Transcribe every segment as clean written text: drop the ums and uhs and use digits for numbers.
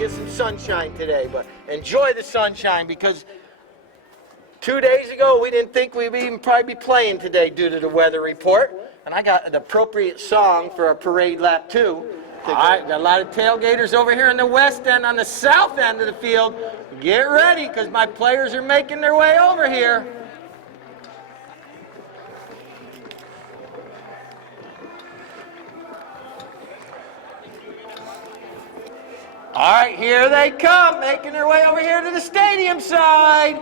get some sunshine today, but enjoy the sunshine because 2 days ago we didn't think we'd even probably be playing today due to the weather report. And I got an appropriate song for our parade lap 2. All right, got a lot of tailgaters over here in the west end. On the south end of the field, get ready because my players are making their way over here. All right, here they come, making their way over here to the stadium side.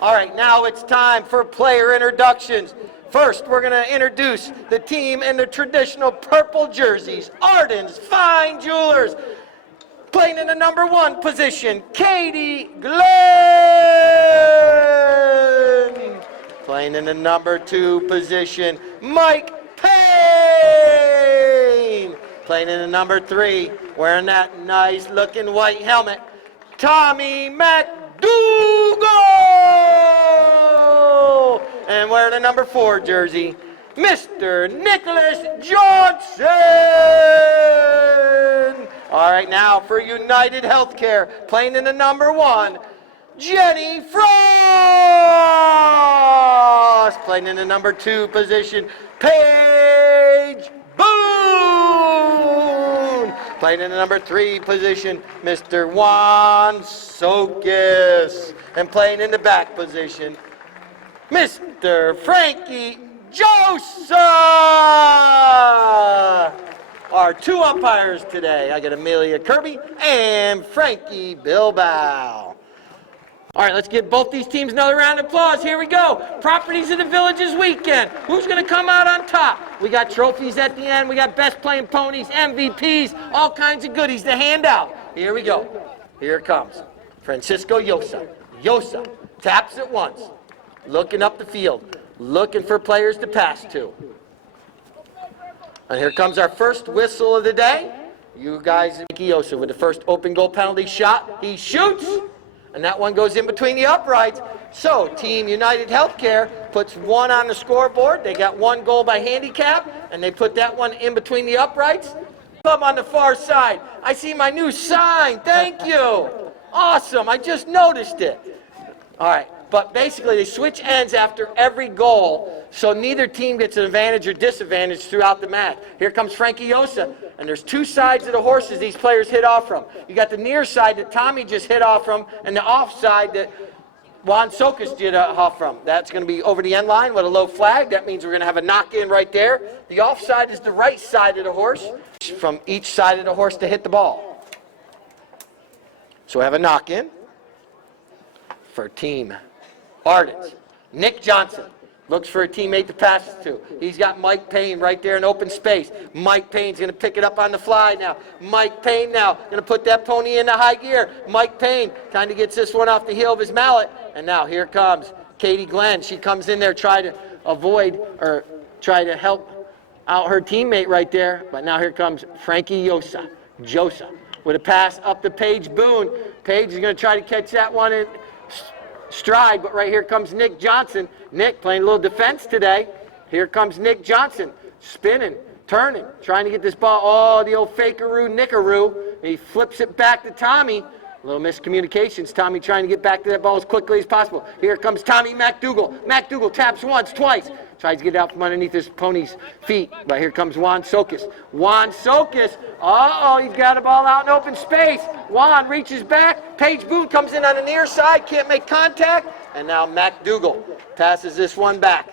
All right, now it's time for player introductions. First, we're going to introduce the team in the traditional purple jerseys, Arden's Fine Jewelers. Playing in the number 1 position, Katie Glenn. Playing in the number 2 position, Mike Payne. Playing in the number 3, wearing that nice looking white helmet, Tommy McDougal. And wearing the number 4 jersey, Mr. Nicholas Johnson. All right, now for United Healthcare, playing in the number 1, Jenny Frost. Playing in the number 2 position, Paige Boone. Playing in the number 3 position, Mr. Juan Sokis. And playing in the back position, Mr. Frankie Josa. Our 2 umpires today, I got Amelia Kirby and Frankie Bilbao. All right, let's give both these teams another round of applause. Here we go. Properties of the Villages weekend. Who's going to come out on top? We got trophies at the end. We got best playing ponies, MVPs, all kinds of goodies to hand out. Here we go. Here it comes. Francisco Yosa. Yosa taps it once. Looking up the field. Looking for players to pass to. And here comes our first whistle of the day. You guys, Yosa with the first open goal penalty shot. He shoots, and that one goes in between the uprights. So Team United Healthcare puts 1 on the scoreboard. They got 1 goal by handicap, and they put that one in between the uprights. Come on the far side. I see my new sign. Thank you. Awesome. I just noticed it. All right. But basically, they switch ends after every goal, so neither team gets an advantage or disadvantage throughout the match. Here comes Frankie Yosa, and there's 2 sides of the horses these players hit off from. You got the near side that Tommy just hit off from, and the off side that Juan Sokis did off from. That's going to be over the end line with a low flag. That means we're going to have a knock-in right there. The off side is the right side of the horse, from each side of the horse to hit the ball. So we have a knock-in for Team Ardens. Nick Johnson looks for a teammate to pass it to. He's got Mike Payne right there in open space. Mike Payne's going to pick it up on the fly now. Mike Payne now going to put that pony into high gear. Mike Payne kind of gets this one off the heel of his mallet. And now here comes Katie Glenn. She comes in there try to avoid or try to help out her teammate right there. But now here comes Frankie Josa with a pass up to Paige Boone. Paige is going to try to catch that one in stride, but right here comes Nick Johnson. Nick playing a little defense today. Here comes Nick Johnson, spinning, turning, trying to get this ball. Oh, the old fakeroo, nickaroo. He flips it back to Tommy. A little miscommunications. Tommy trying to get back to that ball as quickly as possible. Here comes Tommy McDougal. McDougal taps once, twice. Tries to get out from underneath his pony's feet. But here comes Juan Sokis. Juan Sokis. Uh-oh, he's got a ball out in open space. Juan reaches back. Paige Boone comes in on the near side. Can't make contact. And now McDougal passes this one back.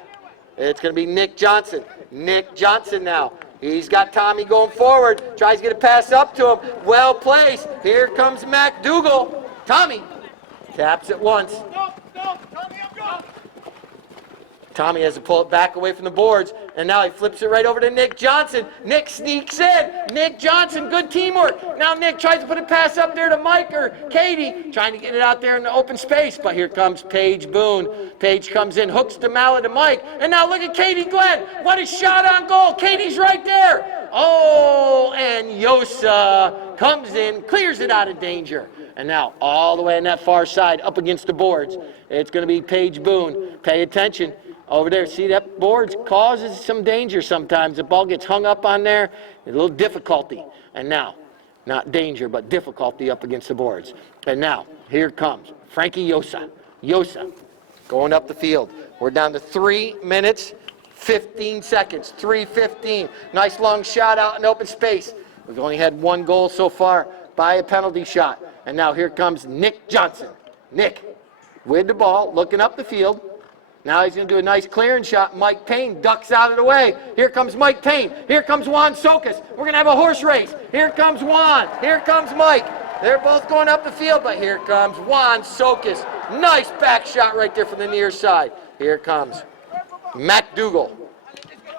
It's going to be Nick Johnson. Nick Johnson now. He's got Tommy going forward. Tries to get a pass up to him. Well placed. Here comes McDougal. Tommy taps it once. Tommy has to pull it back away from the boards, and now he flips it right over to Nick Johnson. Nick sneaks in. Nick Johnson, good teamwork. Now Nick tries to put a pass up there to Mike or Katie, trying to get it out there in the open space, but here comes Paige Boone. Paige comes in, hooks the mallet to Mike, and now look at Katie Glenn. What a shot on goal. Katie's right there. Oh, and Yosa comes in, clears it out of danger. And now all the way on that far side, up against the boards, it's going to be Paige Boone. Pay attention. Over there, see that boards causes some danger sometimes. The ball gets hung up on there, a little difficulty. And now, not danger, but difficulty up against the boards. And now, here comes Frankie Yosa. Yosa going up the field. We're down to 3 minutes, 15 seconds, 3:15. Nice long shot out in open space. We've only had 1 goal so far by a penalty shot. And now here comes Nick Johnson. Nick with the ball, looking up the field. Now he's going to do a nice clearing shot. Mike Payne ducks out of the way. Here comes Mike Payne. Here comes Juan Sokas. We're going to have a horse race. Here comes Juan. Here comes Mike. They're both going up the field, but here comes Juan Sokas. Nice back shot right there from the near side. Here comes MacDougall.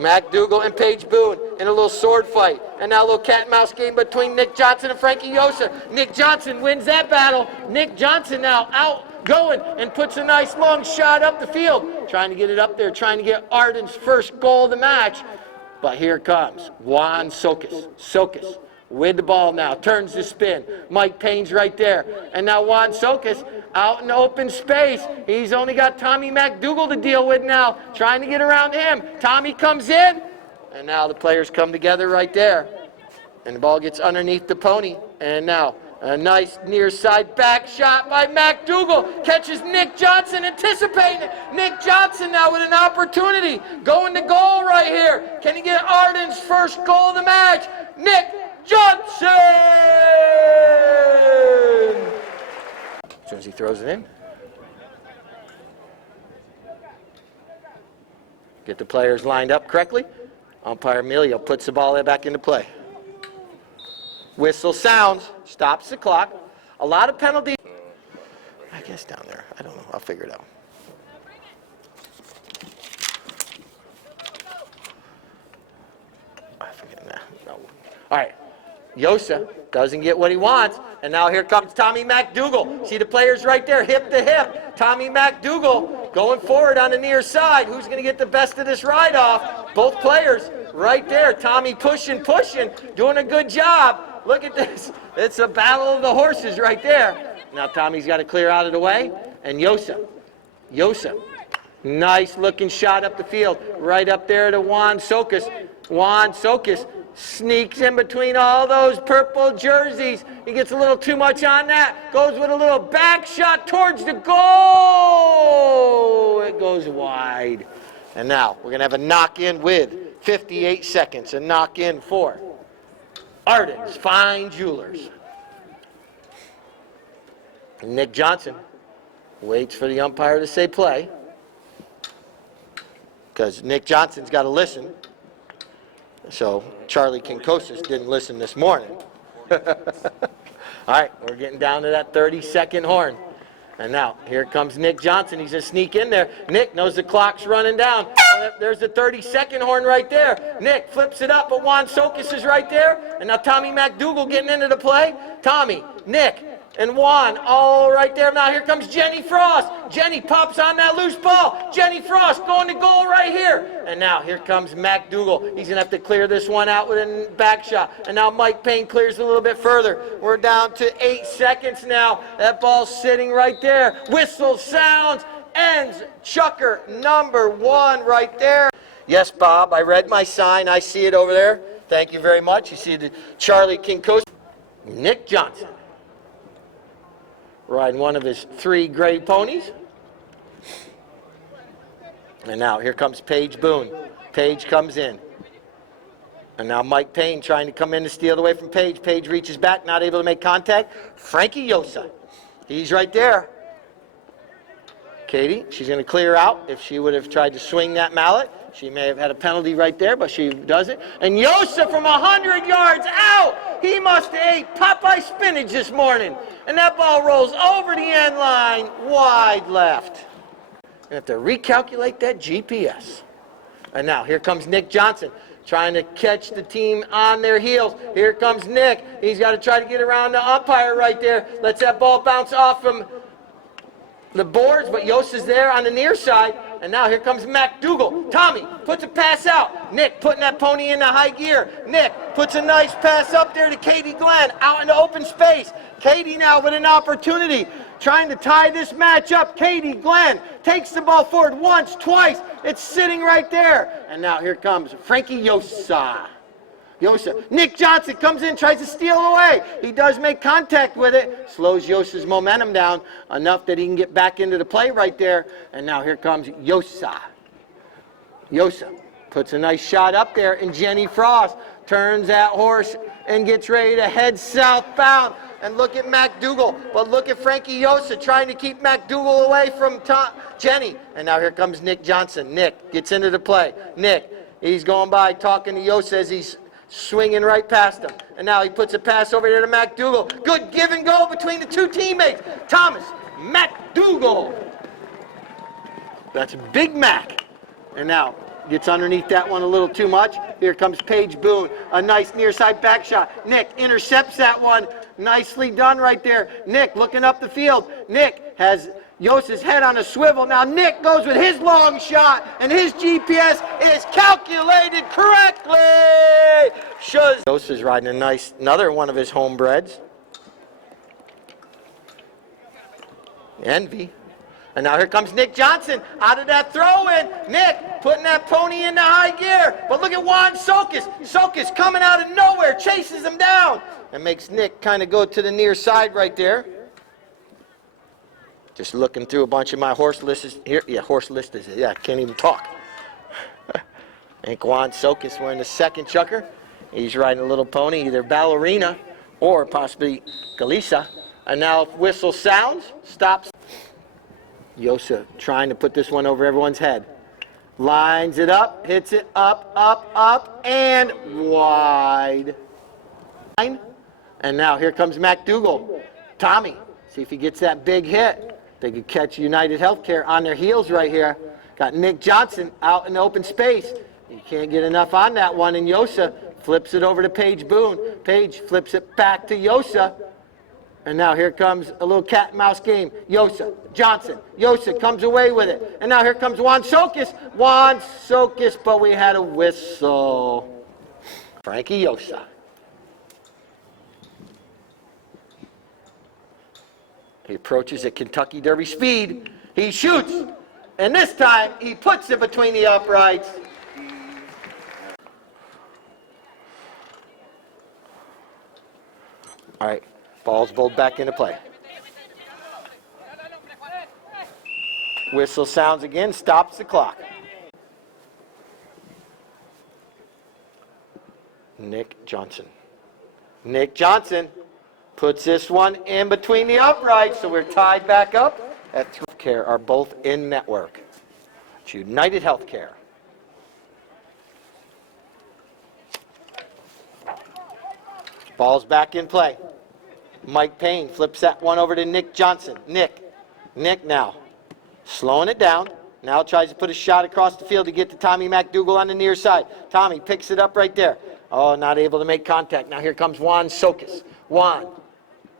MacDougall and Paige Boone in a little sword fight. And now a little cat and mouse game between Nick Johnson and Frankie Yosa. Nick Johnson wins that battle. Nick Johnson now out going and puts a nice long shot up the field. Trying to get it up there, trying to get Arden's first goal of the match. But here comes Juan Sokas. Sokas with the ball now, turns the spin. Mike Payne's right there. And now Juan Sokas out in open space. He's only got Tommy MacDougall to deal with now, trying to get around him. Tommy comes in, and now the players come together right there. And the ball gets underneath the pony. And now a nice near side back shot by MacDougall. Catches Nick Johnson, anticipating it. Nick Johnson now with an opportunity. Going to goal right here. Can he get Arden's first goal of the match? Nick Johnson! As soon as he throws it in. Get the players lined up correctly. Umpire Emilio puts the ball back into play. Whistle sounds, stops the clock. A lot of penalties. I guess down there. I don't know. I'll figure it out. I forget that. No. All right. Yosa doesn't get what he wants. And now here comes Tommy MacDougall. See the players right there, hip to hip. Tommy MacDougall going forward on the near side. Who's going to get the best of this ride off? Both players right there. Tommy pushing, doing a good job. Look at this. It's a battle of the horses right there. Now Tommy's got to clear out of the way. And Yosa. Nice looking shot up the field. Right up there to Juan Sokas. Juan Sokas sneaks in between all those purple jerseys. He gets a little too much on that. Goes with a little back shot towards the goal. It goes wide. And now we're going to have a knock-in with 58 seconds. A knock-in for Arden's Fine Jewelers. Nick Johnson waits for the umpire to say play, because Nick Johnson's got to listen. So Charlie Kinkosis didn't listen this morning. All right, we're getting down to that 30-second horn. And now, here comes Nick Johnson. He's going to sneak in there. Nick knows the clock's running down. There's the 30-second horn right there. Nick flips it up, but Juan Sokas is right there. And now Tommy MacDougall getting into the play. Tommy, Nick, and Juan all right there. Now here comes Jenny Frost. Jenny pops on that loose ball. Jenny Frost going to goal right here. And now here comes MacDougall. He's going to have to clear this one out with a back shot. And now Mike Payne clears a little bit further. We're down to 8 seconds now. That ball's sitting right there. Whistle sounds. Ends. Chucker number 1 right there. Yes, Bob, I read my sign. I see it over there. Thank you very much. You see the Charlie Kinkosis. Nick Johnson riding one of his 3 gray ponies. And now here comes Paige Boone. Paige comes in. And now Mike Payne trying to come in to steal away from Paige. Paige reaches back, not able to make contact. Frankie Yosa. He's right there. Katie, she's going to clear out. If she would have tried to swing that mallet, she may have had a penalty right there, but she doesn't. And Yosa from 100 yards out. He must have ate Popeye spinach this morning. And that ball rolls over the end line, wide left. And have to recalculate that GPS. And now here comes Nick Johnson trying to catch the team on their heels. Here comes Nick. He's got to try to get around the umpire right there. Lets that ball bounce off from the boards, but Yosa's there on the near side. And now here comes MacDougall. Tommy puts a pass out. Nick putting that pony into high gear. Nick puts a nice pass up there to Katie Glenn out into open space. Katie now with an opportunity, trying to tie this match up. Katie Glenn takes the ball forward once, twice. It's sitting right there. And now here comes Frankie Yosa. Nick Johnson comes in, tries to steal it away. He does make contact with it. Slows Yosa's momentum down enough that he can get back into the play right there. And now here comes Yosa. Yosa puts a nice shot up there, and Jenny Frost turns that horse and gets ready to head southbound. And look at MacDougall, but look at Frankie Yosa trying to keep MacDougall away from Jenny. And now here comes Nick Johnson. Nick gets into the play. Nick, he's going by talking to Yosa as he's swinging right past him. And now he puts a pass over there to MacDougall. Good give and go between the two teammates. Thomas MacDougall. That's Big Mac. And now gets underneath that one a little too much. Here comes Paige Boone. A nice near side back shot. Nick intercepts that one. Nicely done right there. Nick looking up the field. Nick has Yosa's head on a swivel. Now Nick goes with his long shot, and his GPS is calculated correctly. Yosa's riding another one of his homebreds. Envy. And now here comes Nick Johnson out of that throw-in. Nick putting that pony into high gear. But look at Juan Sokas. Sokas coming out of nowhere, chases him down, and makes Nick kind of go to the near side right there. Just looking through a bunch of my horse lists here. Yeah, horse list is it. Yeah, I can't even talk. I think Juan Sokas wearing the second chucker. He's riding a little pony, either Ballerina or possibly Galisa. And now whistle sounds, stops. Yosa trying to put this one over everyone's head. Lines it up, hits it up, up, up, and wide. And now here comes MacDougall. Tommy, see if he gets that big hit. They could catch United Healthcare on their heels right here. Got Nick Johnson out in open space. You can't get enough on that one, and Yosa flips it over to Paige Boone. Paige flips it back to Yosa. And now here comes a little cat and mouse game. Yosa, Johnson, Yosa comes away with it. And now here comes Juan Sokas. Juan Sokas, but we had a whistle. Frankie Yosa. He approaches at Kentucky Derby speed. He shoots. And this time, he puts it between the uprights. All right. Ball's bowled back into play. Whistle sounds again, stops the clock. Nick Johnson. Nick Johnson puts this one in between the uprights, so we're tied back up at Healthcare are both in network. It's United Healthcare. Ball's back in play. Mike Payne flips that one over to Nick Johnson. Nick now slowing it down. Now tries to put a shot across the field to get to Tommy MacDougall on the near side. Tommy picks it up right there. Oh, not able to make contact. Now here comes Juan Sokas. Juan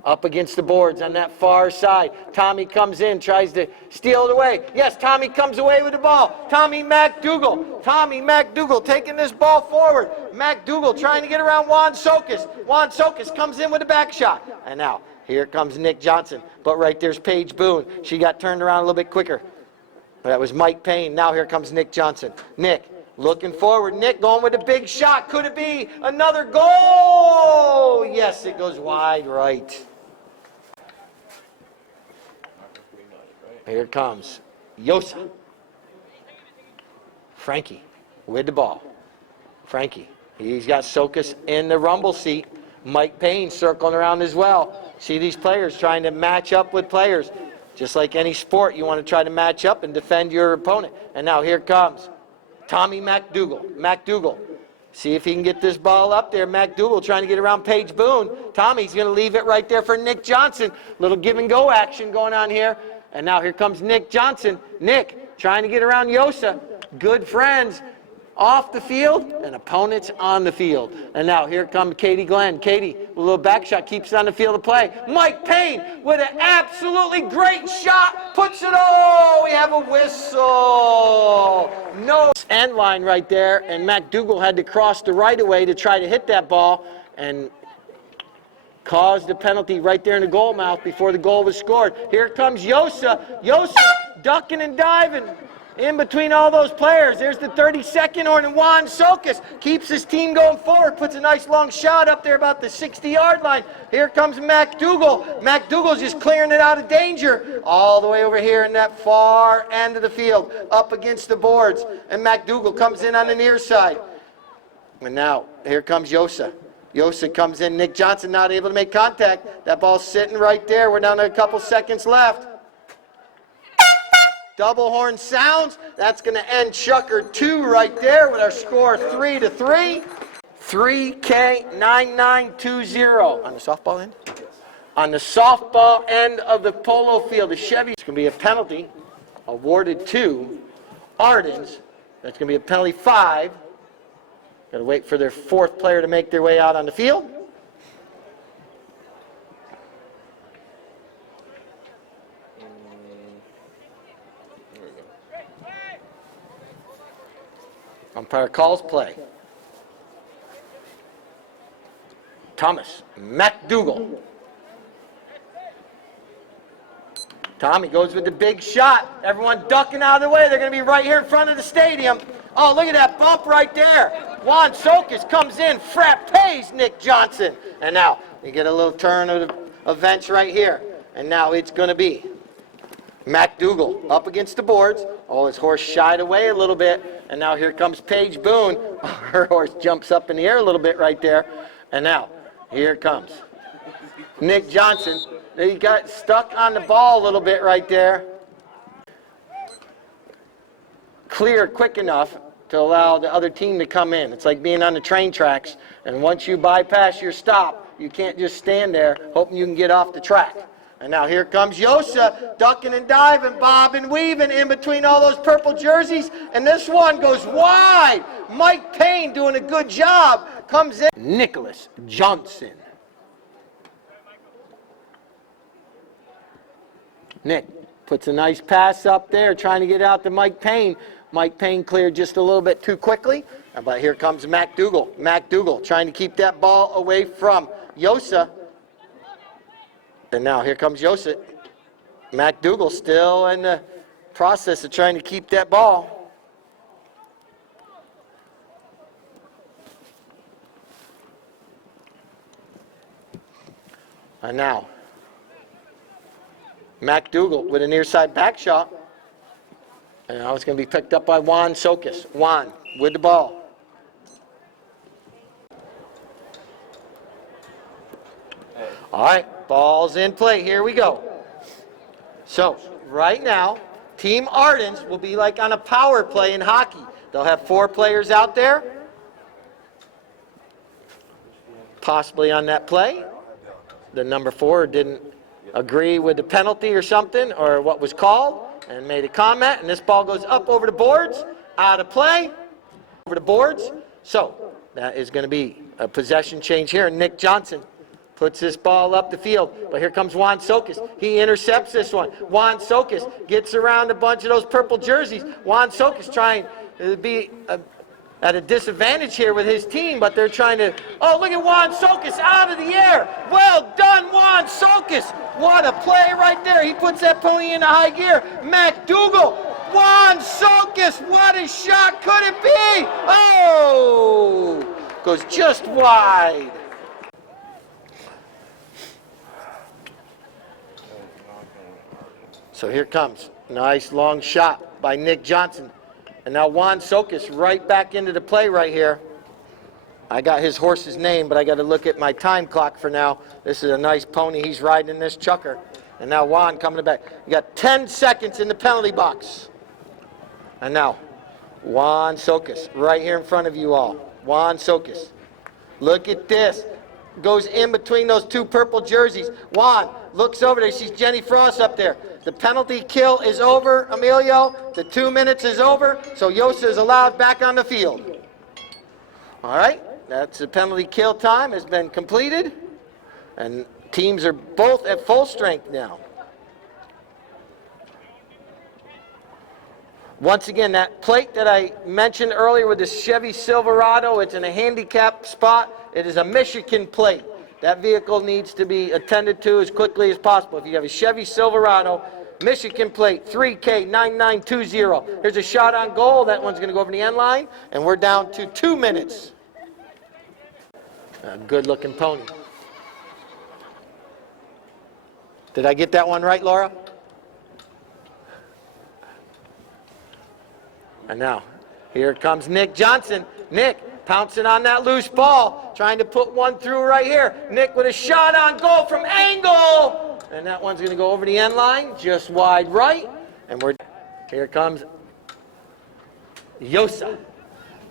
up against the boards on that far side. Tommy comes in, tries to steal it away. Yes, Tommy comes away with the ball. Tommy MacDougall taking this ball forward. MacDougall trying to get around Juan Sokas. Juan Sokas comes in with a back shot. And now, here comes Nick Johnson. But right there's Paige Boone. She got turned around a little bit quicker. That was Mike Payne. Now here comes Nick Johnson. Nick looking forward. Nick going with a big shot. Could it be another goal? Yes, it goes wide right. Here comes Yosa. Frankie with the ball. Frankie. He's got Sokas in the rumble seat. Mike Payne circling around as well. See these players trying to match up with players. Just like any sport, you want to try to match up and defend your opponent. And now here comes Tommy MacDougall. See if he can get this ball up there. MacDougall trying to get around Paige Boone. Tommy's going to leave it right there for Nick Johnson. Little give and go action going on here. And now here comes Nick Johnson. Nick trying to get around Yosa. Good friends off the field and opponents on the field. And now here comes Katie Glenn. Katie with a little back shot, keeps it on the field of play. Mike Payne with an absolutely great shot, puts it, oh, we have a whistle. No. end line right there, and McDougal had to cross the right of way to try to hit that ball and caused the penalty right there in the goal mouth before the goal was scored. Here comes Yosa. Yosa ducking and diving in between all those players. There's the 32nd horn, and Juan Sokas keeps his team going forward, puts a nice long shot up there about the 60-yard line. Here comes McDougal. McDougal's just clearing it out of danger all the way over here in that far end of the field, up against the boards. And McDougal comes in on the near side. And now, here comes Yosa. Yosa comes in. Nick Johnson not able to make contact. That ball's sitting right there. We're down to a couple seconds left. Double horn sounds. That's going to end Chucker 2 right there with our score 3-3. 3K9920 on the softball end. On the softball end of the Polo field, the Chevy. It's going to be a penalty awarded to Ardens. That's going to be a penalty 5. Got to wait for their 4th player to make their way out on the field. Umpire calls play. Thomas McDougal. Tommy goes with the big shot. Everyone ducking out of the way. They're going to be right here in front of the stadium. Oh, look at that bump right there. Juan Sokas comes in, frappes Nick Johnson. And now you get a little turn of the events right here. And now it's going to be McDougal up against the boards. Oh, his horse shied away a little bit. And now here comes Paige Boone. Her horse jumps up in the air a little bit right there. And now here comes Nick Johnson. He got stuck on the ball a little bit right there. Clear quick enough to allow the other team to come in. It's like being on the train tracks, and once you bypass your stop, you can't just stand there hoping you can get off the track. And now here comes Yosa, ducking and diving, bobbing, weaving in between all those purple jerseys, and this one goes wide. Mike Payne doing a good job, comes in. Nicholas Johnson. Nick puts a nice pass up there, trying to get out to Mike Payne. Mike Payne cleared just a little bit too quickly. But here comes McDougal. McDougal trying to keep that ball away from Yosa. And now here comes Yosa. McDougal still in the process of trying to keep that ball. And now McDougal with a near side back shot. And now it's going to be picked up by Juan Sokas. Juan with the ball. All right, ball's in play. Here we go. So right now, Team Ardens will be like on a power play in hockey. They'll have 4 players out there, possibly on that play. The number 4 didn't agree with the penalty or something, or what was called, and made a comment, and this ball goes up over the boards, out of play, over the boards. So that is going to be a possession change here. Nick Johnson puts this ball up the field, but here comes Juan Sokas. He intercepts this one. Juan Sokas gets around a bunch of those purple jerseys. Juan Sokas trying to be at a disadvantage here with his team, but they're trying to, oh, look at Juan Sokas out of the air. Well done, Juan Sokas. What a play right there. He puts that pony into high gear. McDougal, Juan Sokas, what a shot could it be? Oh, goes just wide. So here comes, nice long shot by Nick Johnson. And now Juan Sokas right back into the play right here. I got his horse's name, but I got to look at my time clock for now. This is a nice pony. He's riding in this chucker. And now Juan coming back. You got 10 seconds in the penalty box. And now Juan Sokas right here in front of you all. Juan Sokas. Look at this. Goes in between those 2 purple jerseys. Juan looks over there. Sees Jenny Frost up there. The penalty kill is over, Emilio. The 2 minutes is over, so Yosa is allowed back on the field. All right, that's the penalty kill time has been completed, and teams are both at full strength now. Once again, that plate that I mentioned earlier with the Chevy Silverado, it's in a handicap spot. It is a Michigan plate. That vehicle needs to be attended to as quickly as possible. If you have a Chevy Silverado, Michigan plate 3K9920. Here's a shot on goal. That one's going to go over the end line, and we're down to 2 minutes. A good-looking pony. Did I get that one right, Laura? And now, here comes Nick Johnson. Nick pouncing on that loose ball, trying to put one through right here. Nick with a shot on goal from angle. And that one's going to go over the end line, just wide right. And here comes Yosa.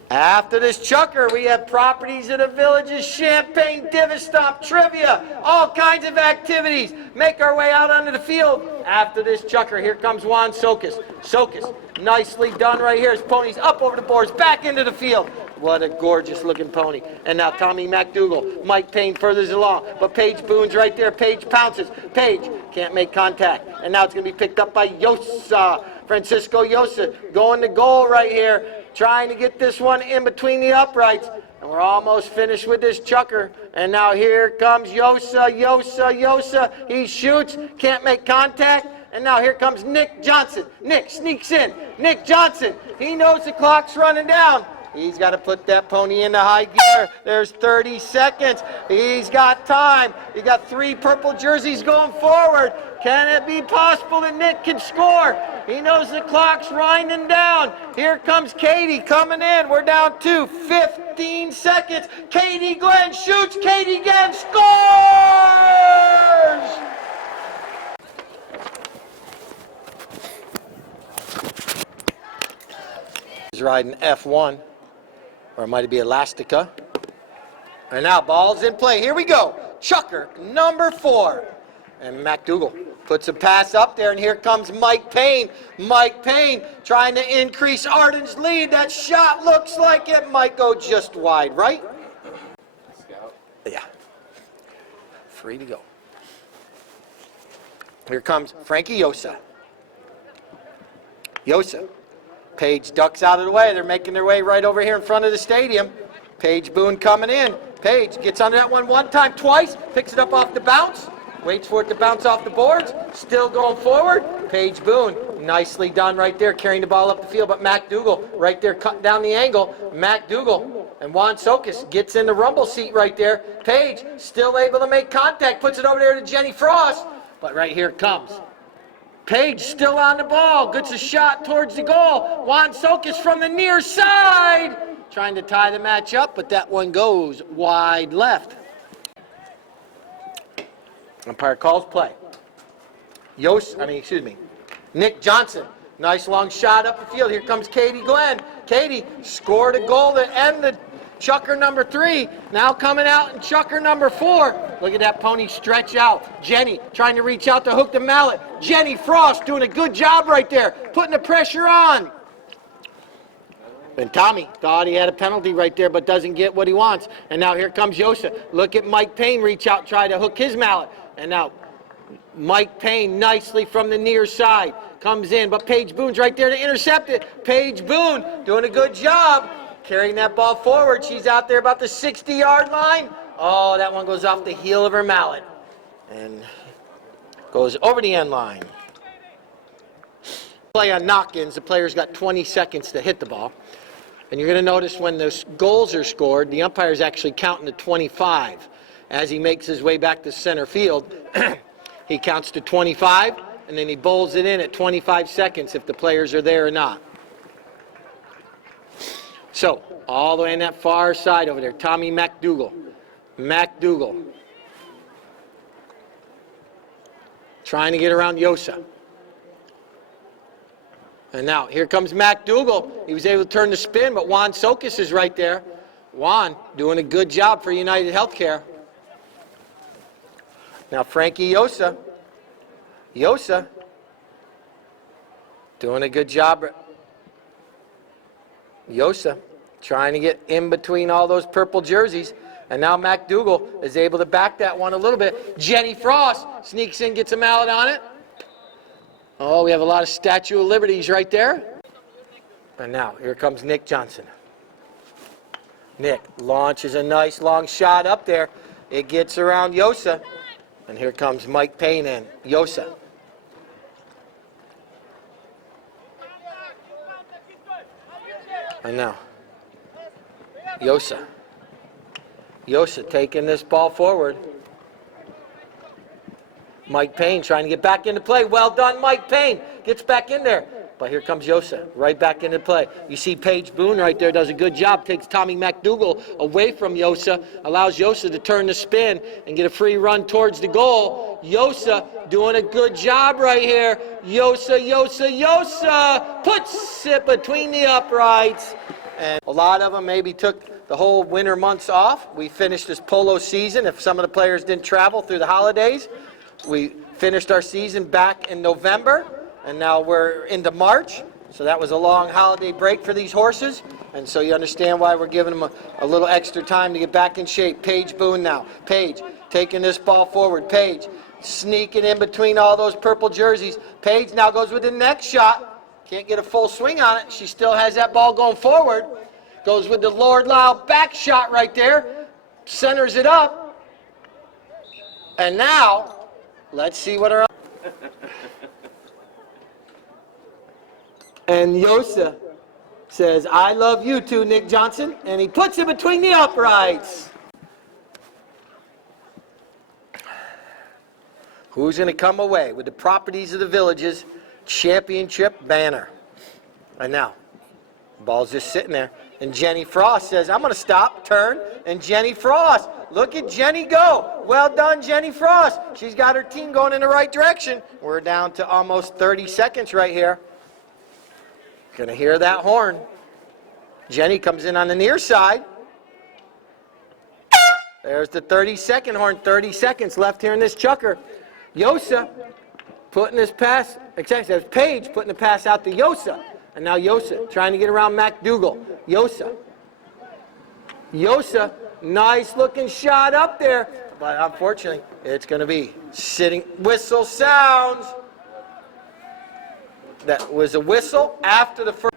After this chucker, we have properties of the villages, champagne, divot stomp, trivia, all kinds of activities. Make our way out onto the field. After this chucker, here comes Juan Sokas. Sokas, nicely done right here. His pony's up over the boards, back into the field. What a gorgeous looking pony. And now Tommy McDougal. Mike Payne furthers along, but Paige Boone's right there. Paige pounces. Paige can't make contact. And now it's going to be picked up by Yosa. Francisco Yosa going to goal right here, trying to get this one in between the uprights. And we're almost finished with this chucker. And now here comes Yosa, Yosa, Yosa. He shoots, can't make contact. And now here comes Nick Johnson. Nick sneaks in. Nick Johnson, he knows the clock's running down. He's got to put that pony into high gear. There's 30 seconds. He's got time. He got 3 purple jerseys going forward. Can it be possible that Nick can score? He knows the clock's winding down. Here comes Katie coming in. We're down to 15 seconds. Katie Glenn shoots. Katie Glenn scores! He's riding F1. Or it might be Elastica. And now ball's in play. Here we go. Chucker number 4. And McDougal puts a pass up there, and here comes Mike Payne. Mike Payne trying to increase Arden's lead. That shot looks like it might go just wide, right? Scout. Yeah. Free to go. Here comes Frankie Yosa. Yosa. Paige ducks out of the way. They're making their way right over here in front of the stadium. Paige Boone coming in. Paige gets on that one time, twice, picks it up off the bounce, waits for it to bounce off the boards, still going forward. Paige Boone, nicely done right there, carrying the ball up the field, but McDougal right there cutting down the angle. McDougal and Juan Sokas gets in the rumble seat right there. Paige still able to make contact, puts it over there to Jenny Frost, but right here it comes. Paige still on the ball, gets a shot towards the goal. Juan Sokas from the near side, trying to tie the match up, but that one goes wide left. Umpire calls play. Nick Johnson, nice long shot up the field. Here comes Katie Glenn. Katie scored a goal to end the chucker number 3, now coming out in chucker number 4. Look at that pony stretch out. Jenny trying to reach out to hook the mallet. Jenny Frost doing a good job right there, putting the pressure on. And Tommy thought he had a penalty right there, but doesn't get what he wants. And now here comes Yosa. Look at Mike Payne reach out, try to hook his mallet. And now Mike Payne nicely from the near side comes in, but Paige Boone's right there to intercept it. Paige Boone doing a good job, carrying that ball forward. She's out there about the 60-yard line. Oh, that one goes off the heel of her mallet and goes over the end line. Play on knock-ins. The player's got 20 seconds to hit the ball. And you're going to notice when those goals are scored, the umpire's actually counting to 25. As he makes his way back to center field, he counts to 25, and then he bowls it in at 25 seconds if the players are there or not. So, all the way on that far side over there, Tommy McDougal. McDougal. Trying to get around Yosa. And now, here comes McDougal. He was able to turn the spin, but Juan Sokas is right there. Juan doing a good job for United Healthcare. Now, Frankie Yosa. Yosa doing a good job. Yosa trying to get in between all those purple jerseys. And now McDougal is able to back that one a little bit. Jenny Frost sneaks in, gets a mallet on it. Oh, we have a lot of Statue of Liberties right there. And now, here comes Nick Johnson. Nick launches a nice long shot up there. It gets around Yosa. And here comes Mike Payne and Yosa. And now, Yosa. Yosa taking this ball forward. Mike Payne trying to get back into play. Well done, Mike Payne. Gets back in there. But here comes Yosa, right back into play. You see Paige Boone right there does a good job. Takes Tommy McDougal away from Yosa. Allows Yosa to turn the spin and get a free run towards the goal. Yosa doing a good job right here. Yosa, Yosa, Yosa puts it between the uprights. And a lot of them maybe took the whole winter months off. We finished this polo season. If some of the players didn't travel through the holidays, we finished our season back in November, and now we're into March. So that was a long holiday break for these horses. And so you understand why we're giving them a little extra time to get back in shape. Paige Boone now. Paige taking this ball forward. Paige sneaking in between all those purple jerseys. Paige now goes with the next shot. Can't get a full swing on it. She still has that ball going forward. Goes with the Lord Lyle back shot right there. Centers it up. And now, let's see what her... And Yosa says, I love you too, Nick Johnson. And he puts it between the uprights. Who's going to come away with the Properties of the Villages championship banner? And now, ball's just sitting there. And Jenny Frost says, I'm going to stop, turn, and Jenny Frost. Look at Jenny go. Well done, Jenny Frost. She's got her team going in the right direction. We're down to almost 30 seconds right here. Going to hear that horn. Jenny comes in on the near side. There's the 30-second horn. 30 seconds left here in this chukker. Yosa putting this pass, there's Paige putting the pass out to Yosa. And now Yosa trying to get around McDougal. Yosa. Yosa, nice looking shot up there. But unfortunately, it's going to be sitting. Whistle sounds. That was a whistle after the first.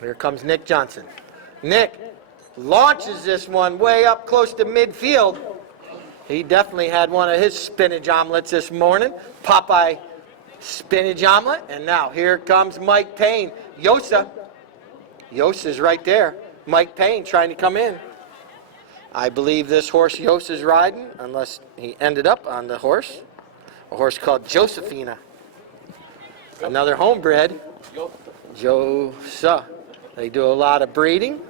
Here comes Nick Johnson. Nick launches this one way up close to midfield. He definitely had one of his spinach omelets this morning. Popeye spinach omelet. And now here comes Mike Payne. Yosa's right there. Mike Payne trying to come in. I believe this horse Yosa's riding, unless he ended up on the horse. A horse called Josephina. Another homebred. Josa. They do a lot of breeding.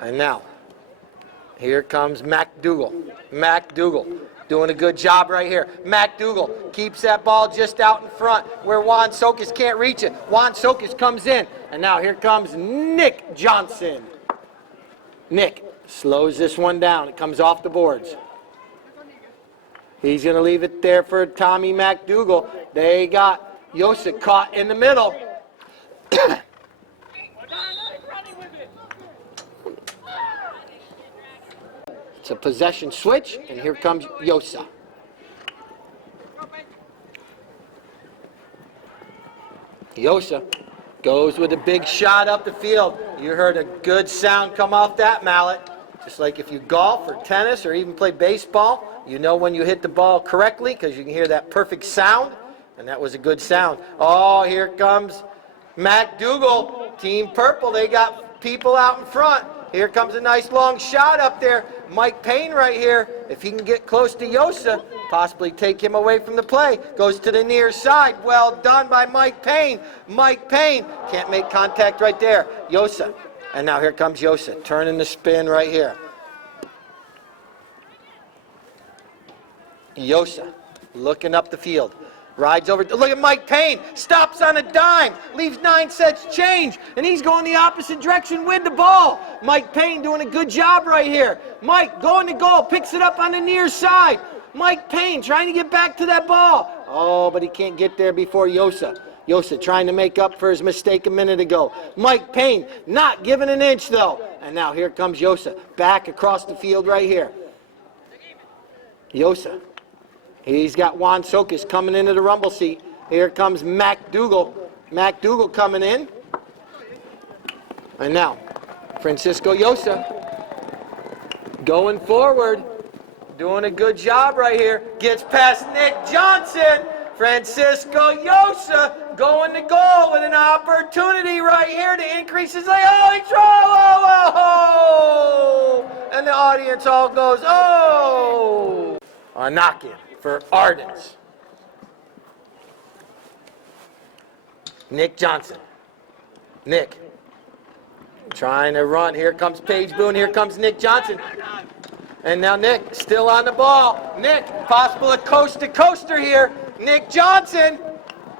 And now, here comes McDougal. McDougal doing a good job right here. McDougal keeps that ball just out in front where Juan Sokas can't reach it. Juan Sokas comes in. And now here comes Nick Johnson. Nick slows this one down. It comes off the boards. He's going to leave it there for Tommy McDougal. They got Yosa caught in the middle. It's a possession switch, and here comes Yosa. Yosa goes with a big shot up the field. You heard a good sound come off that mallet. Just like if you golf or tennis or even play baseball, you know when you hit the ball correctly because you can hear that perfect sound, and that was a good sound. Oh, here comes McDougal. Team Purple, they got people out in front. Here comes a nice long shot up there. Mike Payne right here. If he can get close to Yosa, possibly take him away from the play. Goes to the near side. Well done by Mike Payne. Mike Payne can't make contact right there. Yosa. And now here comes Yosa, turning the spin right here. Yosa looking up the field. Rides over. Look at Mike Payne. Stops on a dime. Leaves 9 sets change. And he's going the opposite direction with the ball. Mike Payne doing a good job right here. Mike going to goal. Picks it up on the near side. Mike Payne trying to get back to that ball. Oh, but he can't get there before Yosa. Yosa trying to make up for his mistake a minute ago. Mike Payne not giving an inch though. And now here comes Yosa. Back across the field right here. Yosa. He's got Juan Sokas coming into the rumble seat. Here comes MacDougall. MacDougall coming in. And now, Francisco Yosa going forward. Doing a good job right here. Gets past Nick Johnson. Francisco Yosa going to goal with an opportunity right here to increase his lead. Oh, he oh! And the audience all goes, oh! A knock-in for Ardens. Nick Johnson. Nick trying to run. Here comes Paige Boone. Here comes Nick Johnson. And now Nick still on the ball. Nick, possible a coast-to-coaster here. Nick Johnson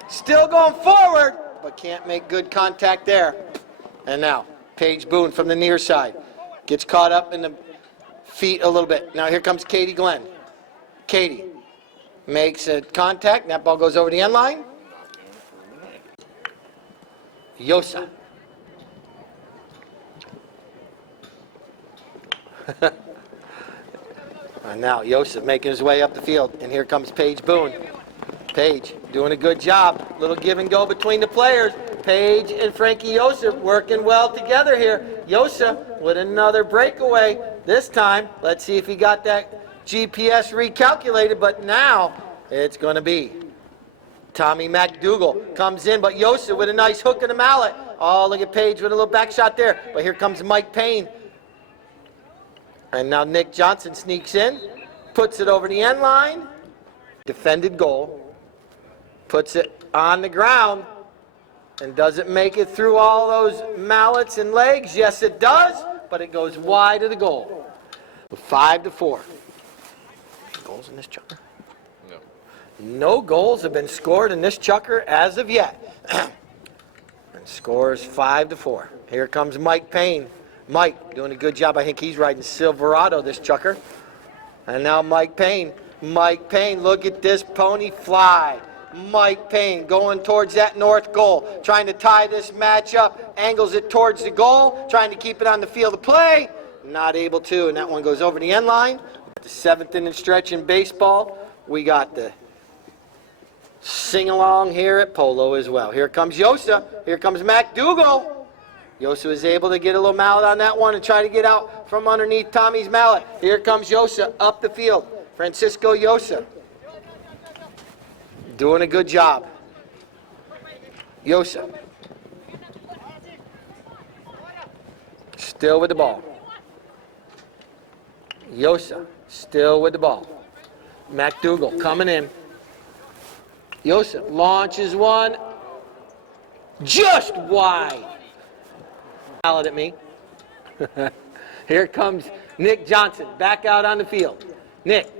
still going forward, but can't make good contact there. And now Paige Boone from the near side gets caught up in the feet a little bit. Now here comes Katie Glenn. Katie makes a contact. And that ball goes over the end line. Yosa. And now Yosa making his way up the field. And here comes Paige Boone. Paige doing a good job. Little give and go between the players. Paige and Frankie Yosa working well together here. Yosa with another breakaway. This time, let's see if he got that GPS recalculated. But now it's going to be Tommy MacDougall comes in, but Yosa with a nice hook and a mallet. Oh, look at Paige with a little back shot there. But here comes Mike Payne. And now Nick Johnson sneaks in, puts it over the end line. Defended goal. Puts it on the ground. And does it make it through all those mallets and legs? Yes, it does. But it goes wide of the goal. 5-4. Goals in this chucker? No. No goals have been scored in this chucker as of yet. And scores 5-4. Here comes Mike Payne. Mike doing a good job. I think he's riding Silverado, this chucker. And now Mike Payne. Mike Payne, look at this pony fly. Mike Payne going towards that north goal. Trying to tie this match up. Angles it towards the goal. Trying to keep it on the field of play. Not able to, and that one goes over the end line. The 7th inning stretch in baseball. We got the sing-along here at Polo as well. Here comes Yosa. Here comes MacDougall. Yosa was able to get a little mallet on that one and try to get out from underneath Tommy's mallet. Here comes Yosa up the field. Francisco Yosa doing a good job. Yosa still with the ball. Yosa still with the ball. MacDougall coming in. Yosa launches one just wide. At me. Here comes Nick Johnson back out on the field. Nick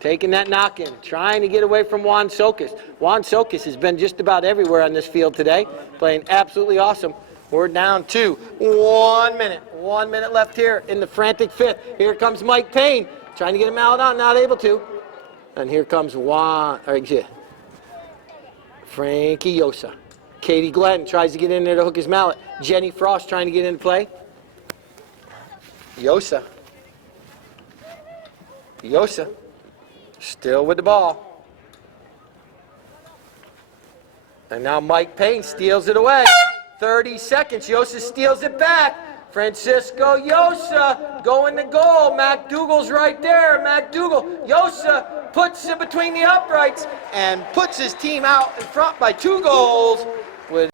taking that knock in, trying to get away from Juan Sokas. Juan Sokas has been just about everywhere on this field today, playing absolutely awesome. We're down to 1 minute. 1 minute left here in the frantic 5th. Here comes Mike Payne trying to get him out, not able to. And here comes Frankie Yosa. Katie Glenn tries to get in there to hook his mallet. Jenny Frost trying to get into play. Yosa. Yosa still with the ball. And now Mike Payne steals it away. 30 seconds. Yosa steals it back. Francisco Yosa going to goal. MacDougall's right there. MacDougall. Yosa puts it between the uprights and puts his team out in front by 2 goals. With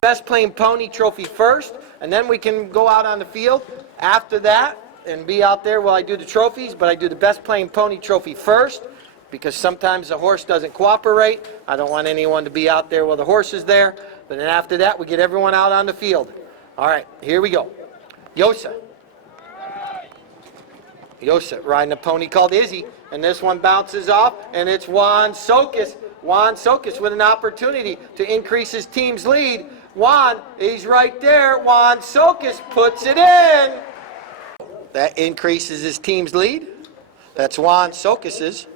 Best Playing Pony trophy first, and then we can go out on the field after that and be out there while I do the trophies, but I do the Best Playing Pony trophy first because sometimes the horse doesn't cooperate. I don't want anyone to be out there while the horse is there, but then after that we get everyone out on the field. All right, here we go. Yosa. Yosa riding a pony called Izzy, and this one bounces off, and it's Juan Sokas. Juan Sokas with an opportunity to increase his team's lead. Juan, he's right there. Juan Sokas puts it in. That increases his team's lead. That's Juan Sokas's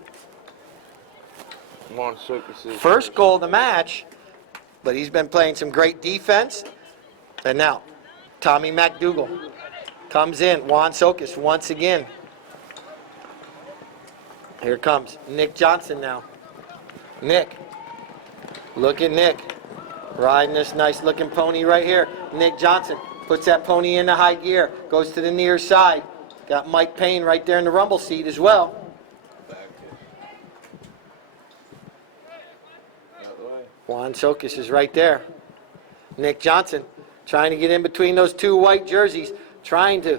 first goal of the match, but he's been playing some great defense. And now, Tommy MacDougall. Comes in, Juan Socas once again. Here comes Nick Johnson now. Nick. Look at Nick. Riding this nice looking pony right here. Nick Johnson puts that pony into high gear. Goes to the near side. Got Mike Payne right there in the rumble seat as well. Juan Socas is right there. Nick Johnson trying to get in between those two white jerseys. Trying to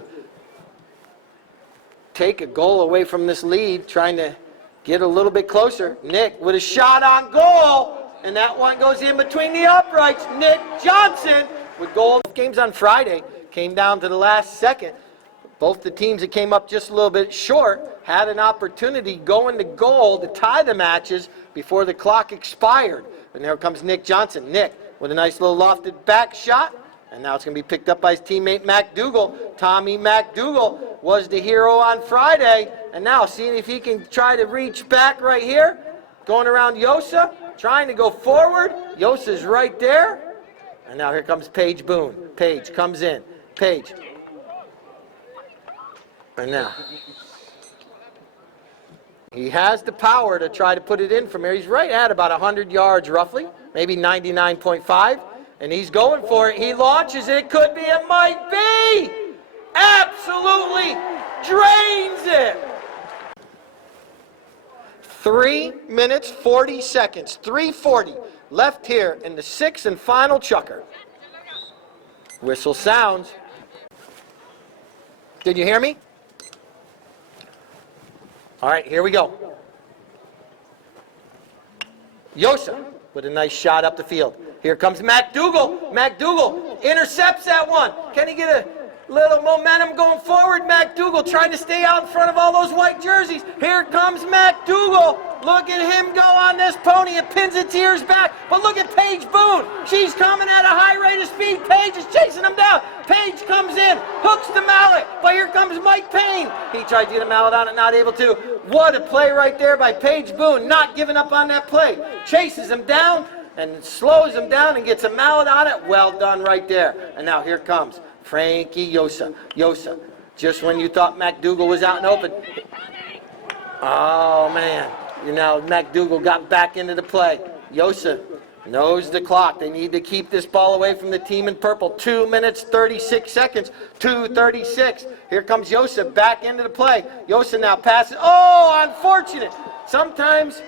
take a goal away from this lead. Trying to get a little bit closer. Nick with a shot on goal. And that one goes in between the uprights. Nick Johnson with goal. Games on Friday came down to the last second. Both the teams that came up just a little bit short had an opportunity going to goal to tie the matches before the clock expired. And there comes Nick Johnson. Nick with a nice little lofted back shot. And now it's going to be picked up by his teammate McDougal. Tommy McDougal was the hero on Friday. And now seeing if he can try to reach back right here. Going around Yosa. Trying to go forward. Yosa's right there. And now here comes Paige Boone. Paige comes in. Paige. And now. He has the power to try to put it in from here. He's right at about 100 yards roughly. Maybe 99.5. And he's going for it. He launches it. It could be. It might be. Absolutely drains it. 3 minutes, 40 seconds, 3:40 left here in the sixth and final chukker. Whistle sounds. Did you hear me? All right, here we go. Yosa with a nice shot up the field. Here comes McDougal. McDougal intercepts that one. Can he get a little momentum going forward? McDougal trying to stay out in front of all those white jerseys. Here comes McDougal. Look at him go on this pony. It pins its ears back. But look at Paige Boone. She's coming at a high rate of speed. Paige is chasing him down. Paige comes in, hooks the mallet. But here comes Mike Payne. He tried to get a mallet on it, not able to. What a play right there by Paige Boone. Not giving up on that play. Chases him down and slows him down and gets a mallet on it. Well done right there. And now here comes Frankie Yosa. Yosa, just when you thought McDougal was out and open. Oh, man. You know, McDougal got back into the play. Yosa knows the clock. They need to keep this ball away from the team in purple. 2 minutes, 36 seconds. 2:36. Here comes Yosa back into the play. Yosa now passes. Oh, unfortunate. Sometimes,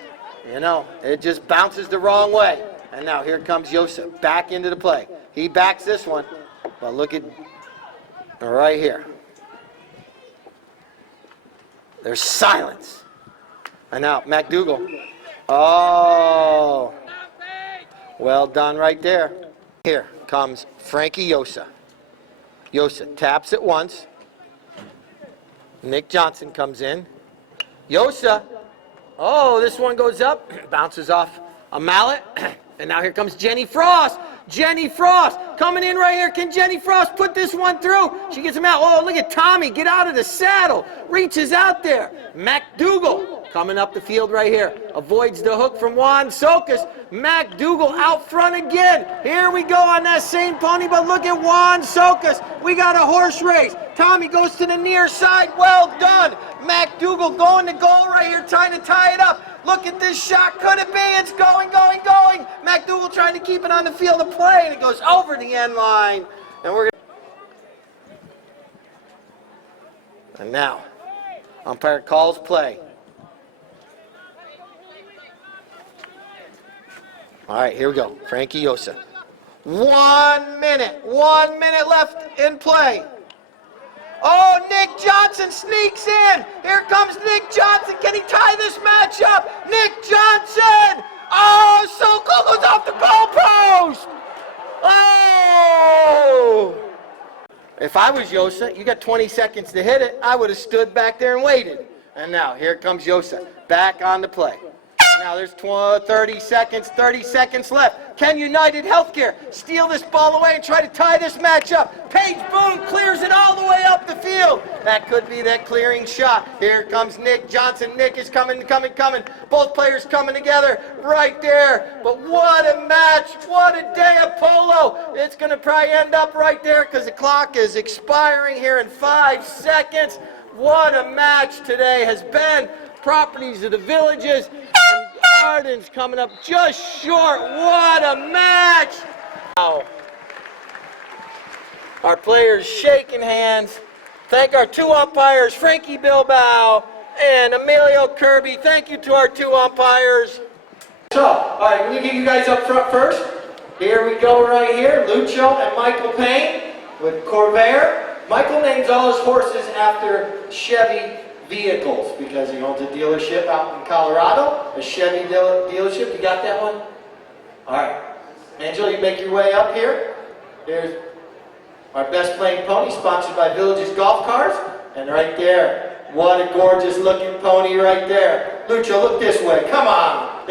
you know, it just bounces the wrong way. And now here comes Yosa back into the play. He backs this one. But look at right here. There's silence. And now McDougal. Oh. Well done right there. Here comes Frankie Yosa. Yosa taps it once. Nick Johnson comes in. Yosa. Oh, this one goes up. Bounces off a mallet. And now here comes Jenny Frost. Jenny Frost coming in right here. Can Jenny Frost put this one through? She gets him out. Oh, look at Tommy. Get out of the saddle. Reaches out there. McDougal coming up the field right here. Avoids the hook from Juan Socas. McDougal out front again. Here we go on that same pony, but look at Juan Socas. We got a horse race. Tommy goes to the near side. Well done. McDougal going to goal right here, trying to tie it up. Look at this shot. Could it be? It's going, going, going. McDougal trying to keep it on the field of play, and it goes over the end line. And we're and now, umpire calls play. All right, here we go. Frankie Yosa. 1 minute. 1 minute left in play. Oh, Nick Johnson sneaks in. Here comes Nick Johnson. Can he tie this match up? Nick Johnson. Oh, so cool. Goes off the goalpost. Oh. If I was Yosa, you got 20 seconds to hit it, I would have stood back there and waited. And now, here comes Yosa. Back on the play. Now there's 30 seconds left. Can United Healthcare steal this ball away and try to tie this match up? Paige Boone clears it all the way up the field. That could be that clearing shot. Here comes Nick Johnson. Nick is coming. Both players coming together right there. But what a match. What a day of polo. It's going to probably end up right there because the clock is expiring here in 5 seconds. What a match today has been. Properties of the Villages. And Arden's coming up just short. What a match. Wow. Our players shaking hands. Thank our 2 umpires, Frankie Bilbao and Emilio Kirby. Thank you to our 2 umpires. So, all right, let me get you guys up front first. Here we go right here. Lucho and Michael Payne with Corvair. Michael names all his horses after Chevy vehicles because he owns a dealership out in Colorado, a Chevy dealership. You got that one? All right. Angela, you make your way up here. There's our best playing pony, sponsored by Villages Golf Carts. And right there, what a gorgeous looking pony right there. Lucho, look this way. Come on.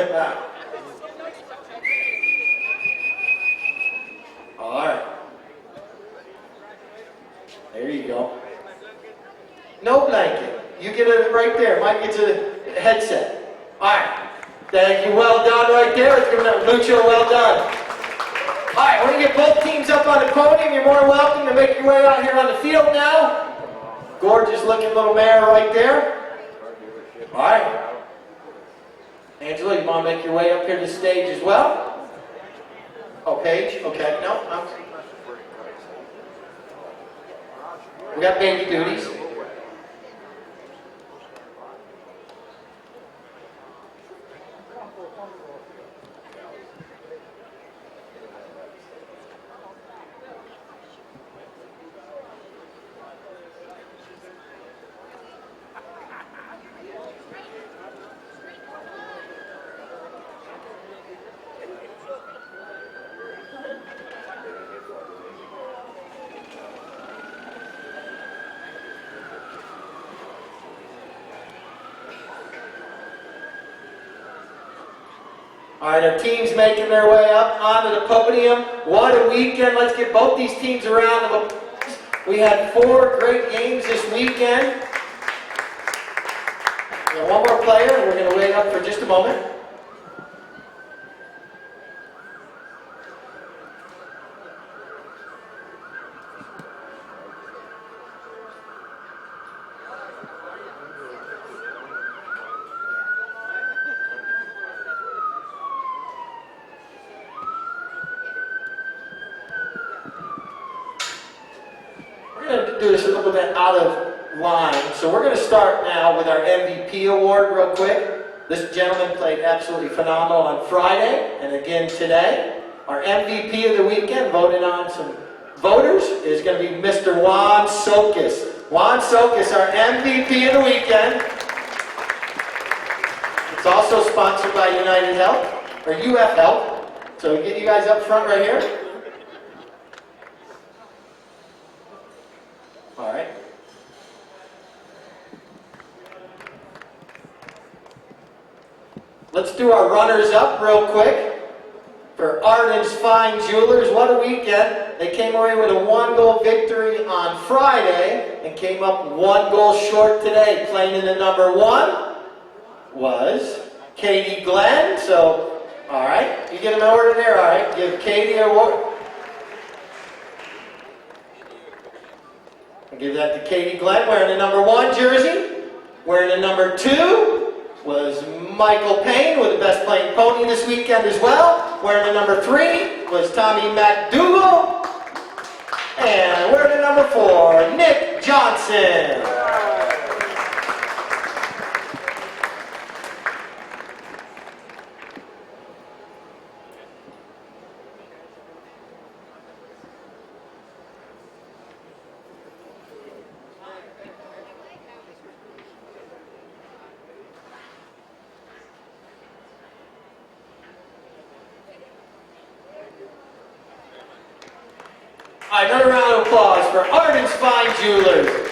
All right. There you go. No blanket. You get it right there. Mike gets a headset. All right. Thank you. Well done right there. Let's give it up. Lucho, well done. All right, we're going to get both teams up on the podium. You're more welcome to make your way out here on the field now. Gorgeous looking little mare right there. All right. Angela, you want to make your way up here to the stage as well? Oh, Paige? Okay. No. We got baby duties. All right, our team's making their way up onto the podium. What a weekend. Let's get both these teams a round of applause. We had 4 great games this weekend. We got one more player, and we're going to wait up for just a moment. Do this a little bit out of line. So we're going to start now with our MVP award real quick. This gentleman played absolutely phenomenal on Friday and again today. Our MVP of the weekend, voted on some voters, is going to be Mr. Juan Sokas. Juan Sokas, our MVP of the weekend. It's also sponsored by United Health, or UF Health. So we get you guys up front right here. All right. Let's do our runners up real quick. For Arden's Fine Jewelers, what a weekend. They came away with a 1-goal victory on Friday and came up 1 goal short today. Playing in the number 1 was Katie Glenn. So, all right, you get an order there. All right, give Katie an award. Give that to Katie Glenn, wearing the number 1 jersey. Wearing the number 2 was Michael Payne with the best playing pony this weekend as well. Wearing the number 3 was Tommy McDougall. And wearing the number 4, Nick Johnson. All right, another round of applause for Arden's Fine Jewelers.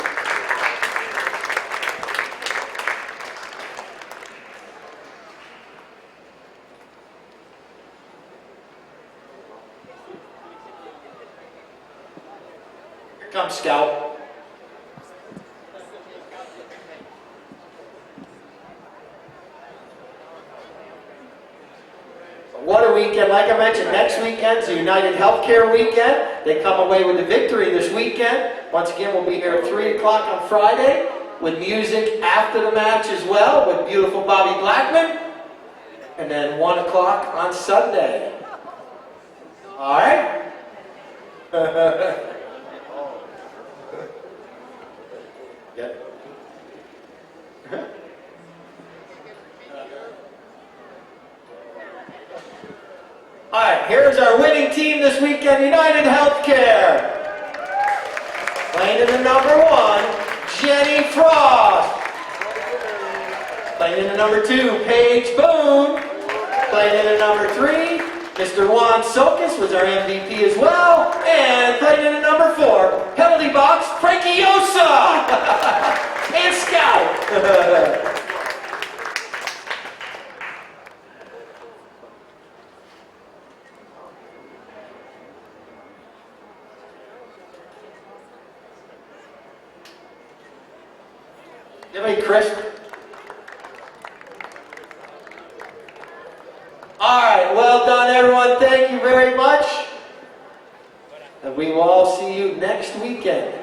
Come, Scout. What a weekend. Like I mentioned, next weekend's the United Healthcare weekend. They come away with the victory this weekend. Once again, we'll be here at 3 o'clock on Friday with music after the match as well with beautiful Bobby Blackman. And then 1 o'clock on Sunday. All right? Yeah. All right, here's our winning team this weekend, United Healthcare. Playing in the number 1, Jenny Frost. Playing in the number 2, Paige Boone. Playing in the number 3, Mr. Juan Sokas was our MVP as well. And playing in the number 4, penalty box, Frankie Yosa. And Scout. Anybody, Chris? All right, well done, everyone. Thank you very much. And we will all see you next weekend.